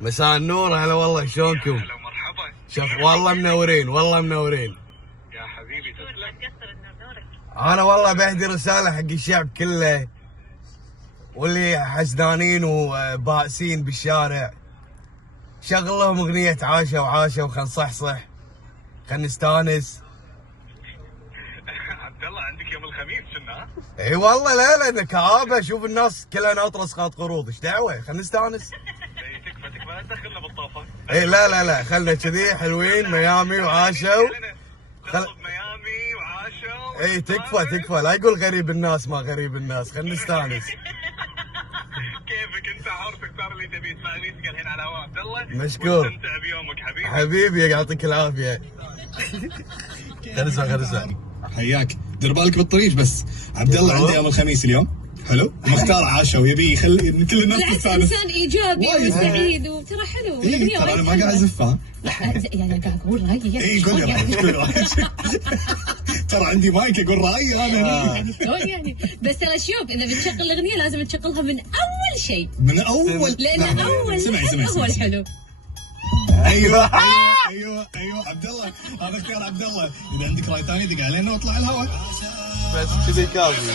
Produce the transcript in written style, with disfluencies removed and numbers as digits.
مساء النور، هلا والله، شلونكم؟ هلا مرحبا. شوف والله منورين، والله منورين. يا حبيبي تسلم. انا والله بهدي رساله حق الشعب كله واللي حزنانين وبائسين بالشارع. شغل لهم اغنيه عاشوا وعاشوا، خل نصحصح، خل نستانس. عبد الله عندك يوم الخميس كنا؟ اي والله، لا كآبه، شوف الناس كلها ناطره اسقاط قروض، ايش دعوه، خل نستانس. اي تكفى لا تدخلنا بالطوفه. اي لا خلنا كذي حلوين، ميامي وعاشوا. نطلب ميامي وعاشوا. اي تكفى، لا يقول غريب الناس، ما غريب الناس، خل نستانس. كيفك انت حر، تختار اللي تبيه، اسمعني الحين على هواء عبد الله. مشكور. واستمتع بيومك حبيبي. حبيبي يعطيك العافيه. خلص حياك، دير بالك بالطريق بس. عبد الله عنده يوم الخميس اليوم، حلو، مختار عاشا ويبي يخلي كل الناس بالعكس تستانس. انسان ايجابي وسعيد وترى حلو. اي ترى انا ما قاعد ازفها. يعني قاعد اقول رايي. اي قول لي رايك، قول لي رايك. ترى عندي مايك اقول رايي انا. يعني شلون يعني؟ بس ترى شوف، اذا بتشغل الاغنيه لازم تشغلها من اول شيء، من اول، لان اول سمعي هو الحلو. ايوه عبد الله، هذا اختيار عبد الله. اذا عندك راي ثاني دق علينا واطلع الهواء. بس كذي كافي.